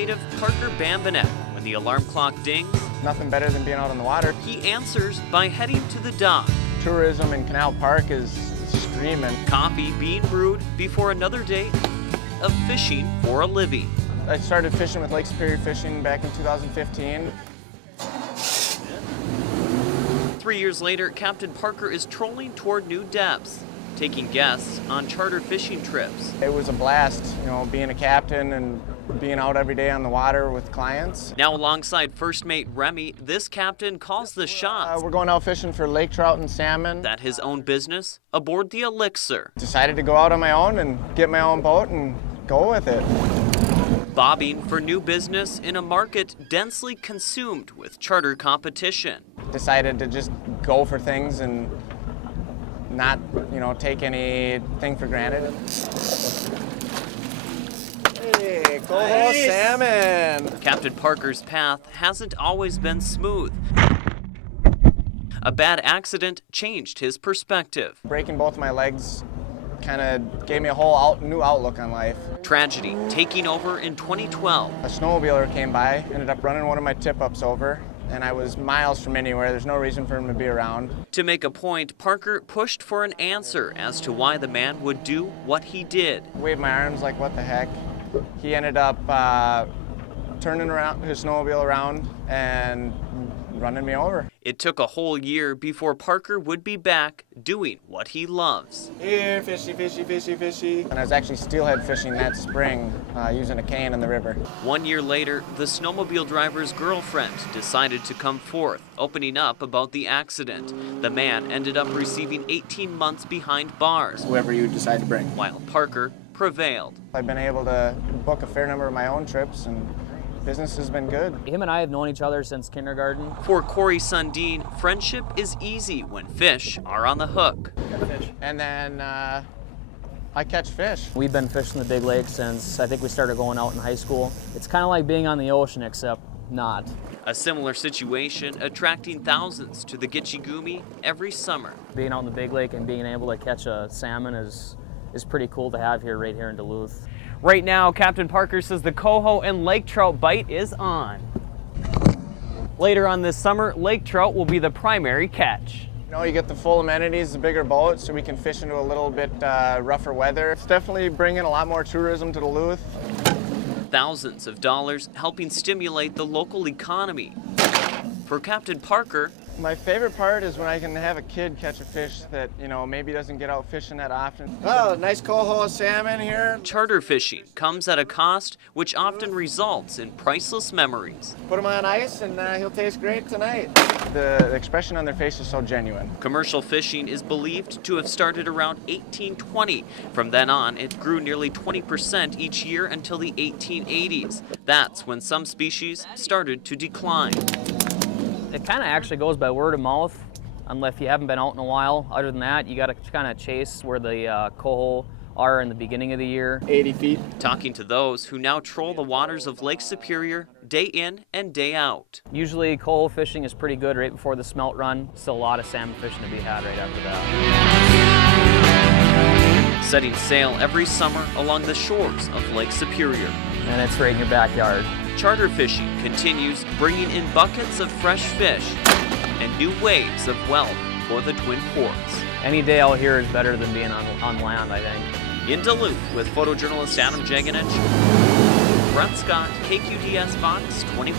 native Parker Bambinet. When the alarm clock dings, Nothing better than being out on the water. he answers by heading to the dock. Tourism in Canal Park is screaming. Coffee being brewed before another day of fishing for a living. I started fishing with Lake Superior Fishing back in 2015. 3 years later, Captain Parker is trolling toward new depths, taking guests on charter fishing trips. It was a blast, being a captain and being out every day on the water with clients. Now alongside first mate Remy, this captain calls the shots. We're going out fishing for lake trout and salmon. That his own business aboard the Elixir. Decided to go out on my own and get my own boat and go with it. Bobbing for new business in a market densely consumed with charter competition. Decided to just go for things and not, take anything for granted. Hey, coho salmon! Captain Parker's path hasn't always been smooth. A bad accident changed his perspective. Breaking both my legs kind of gave me a whole new outlook on life. Tragedy taking over in 2012. A snowmobiler came by, ended up running one of my tip-ups over, and I was miles from anywhere. There's no reason for him to be around. To make a point, Parker pushed for an answer as to why the man would do what he did. Waved my arms like, what the heck? He ended up turning around his snowmobile around and running me over. It took a whole year before Parker would be back doing what he loves. Here, fishy, fishy, fishy, fishy. And I was actually steelhead fishing that spring using a cane in the river. 1 year later, the snowmobile driver's girlfriend decided to come forth, opening up about the accident. The man ended up receiving 18 months behind bars. Whoever you decide to bring. While Parker prevailed. I've been able to book a fair number of my own trips, and business has been good. Him and I have known each other since kindergarten. For Corey Sundin, friendship is easy when fish are on the hook. And then I catch fish. We've been fishing the big lake since I think we started going out in high school. It's kind of like being on the ocean, except not. A similar situation attracting thousands to the Gitche Gumi every summer. Being out in the big lake and being able to catch a salmon is pretty cool to have right here in Duluth. Right now, Captain Parker says the coho and lake trout bite is on. Later on this summer, lake trout will be the primary catch. You get the full amenities, the bigger boat, so we can fish into a little bit rougher weather. It's definitely bringing a lot more tourism to Duluth. Thousands of dollars helping stimulate the local economy. For Captain Parker, my favorite part is when I can have a kid catch a fish that, maybe doesn't get out fishing that often. Oh, nice coho salmon here. Charter fishing comes at a cost which often results in priceless memories. Put him on ice and he'll taste great tonight. The expression on their face is so genuine. Commercial fishing is believed to have started around 1820. From then on, it grew nearly 20% each year until the 1880s. That's when some species started to decline. It kind of actually goes by word of mouth, unless you haven't been out in a while. Other than that, you got to kind of chase where the coho are in the beginning of the year. 80 feet. Talking to those who now troll the waters of Lake Superior day in and day out. Usually coho fishing is pretty good right before the smelt run. Still a lot of salmon fishing to be had right after that. Setting sail every summer along the shores of Lake Superior. And it's right in your backyard. Charter fishing continues, bringing in buckets of fresh fish and new waves of wealth for the Twin Ports. Any day out here is better than being on land, I think. In Duluth, with photojournalist Adam Jaganich, Brent Scott, KQDS Fox 21.